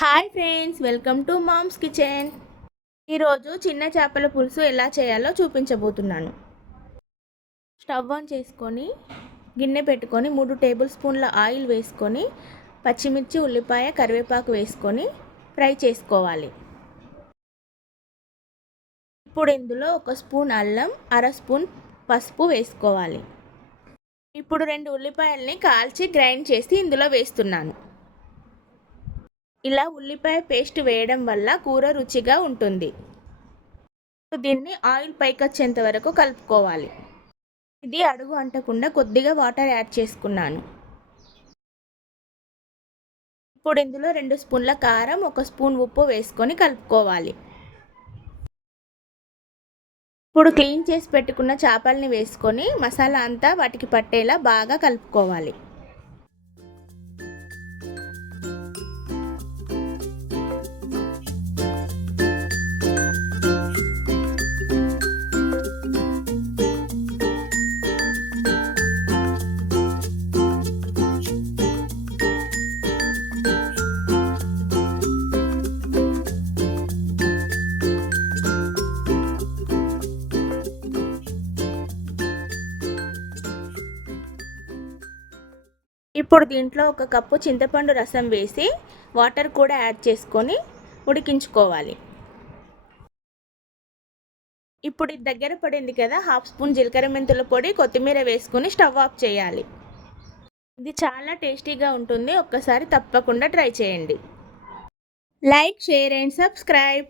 Hi friends, welcome to mom's kitchen. ఈరోజు చిన్న చేపల పులుసు ఎలా చేయాలో చూపించబోతున్నాను. స్టవ్ ఆన్ చేసుకొని గిన్నె పెట్టుకొని 3 టేబుల్ స్పూన్ల ఆయిల్ వేసుకొని పచ్చిమిర్చి, ఉల్లిపాయ, కరివేపాకు వేసుకొని ఫ్రై చేసుకోవాలి. ఇప్పుడు ఇందులో 1 స్పూన్ అల్లం, అర స్పూన్ పసుపు వేసుకోవాలి. ఇప్పుడు 2 ఉల్లిపాయల్ని కాల్చి గ్రైండ్ చేసి ఇందులో వేస్తున్నాను. ఇలా ఉల్లిపాయ పేస్ట్ వేయడం వల్ల కూర రుచిగా ఉంటుంది. దీన్ని ఆయిల్ పైకి వచ్చేంత వరకు కలుపుకోవాలి. ఇది అడుగు అంటకుండా కొద్దిగా వాటర్ యాడ్ చేసుకున్నాను. ఇప్పుడు ఇందులో 2 స్పూన్ల కారం, 1 స్పూన్ ఉప్పు వేసుకొని కలుపుకోవాలి. ఇప్పుడు క్లీన్ చేసి పెట్టుకున్న చేపల్ని వేసుకొని మసాలా అంతా వాటికి పట్టేలా బాగా కలుపుకోవాలి. ఇప్పుడు దీంట్లో 1 కప్పు చింతపండు రసం వేసి వాటర్ కూడా యాడ్ చేసుకొని ఉడికించుకోవాలి. ఇప్పుడు ఇది దగ్గర పడింది కదా, 1/2 స్పూన్ జీలకర్ర మెంతుల పొడి, కొత్తిమీర వేసుకొని స్టవ్ ఆఫ్ చేయాలి. ఇది చాలా టేస్టీగా ఉంటుంది. ఒక్కసారి తప్పకుండా ట్రై చేయండి. Like, share and subscribe.